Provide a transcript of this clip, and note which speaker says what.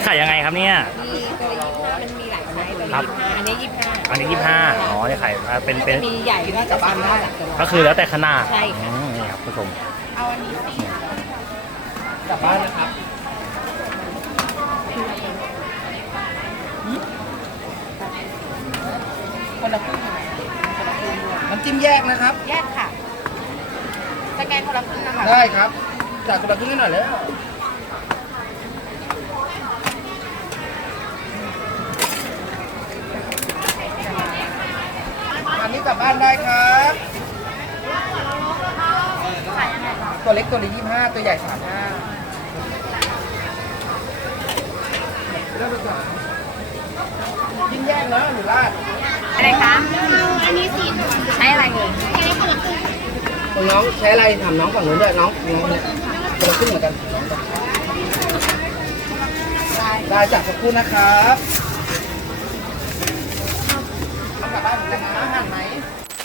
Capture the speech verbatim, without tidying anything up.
Speaker 1: ขายยังไงครับเนี่ย
Speaker 2: มีตัวยี่ห้ามันมีหลายไซส์ตัว
Speaker 1: ครับ
Speaker 2: ยี่ห้าอันนี้ยี่ห้า
Speaker 1: อันนี้ยี่สิบห้าอ๋อนี่ขายเป็นเป็น
Speaker 2: มีใหญ่ก็จะบ้านได้
Speaker 1: ก็คือแล้วแต่ขนาด
Speaker 2: ใช่ค่ะ
Speaker 1: อืมนี่ครับผู้ชม
Speaker 2: เอาอันนี้สี่
Speaker 3: กลับบ้านนะครับคนละครึ่งน้ำจิ้มแยกนะครับ
Speaker 2: แยกค่ะสแกนคนละครึ่งนะคะ
Speaker 3: ได้ครับจ่ายคนละครึ่งให้หน่อยแล้วอันนี้กลับบ้านได้ครับตัวเล็กตัวละยี่สิบห้าตัวใหญ่สามห้าเริ่มก่อนยิ่งแยกเนอะหรือลาด
Speaker 2: อะไรคะอันนี้สี่ใช้อะไรเอ่ย
Speaker 3: ของน้องใช้อะไรถามน้องฝั่งนู้นด้วยน้องน้องเนี่ยคนละครึ่งเหมือนกันได้จากสักครู่นะครับเอากลับบ้านเหมือนกันนะหั่นไหม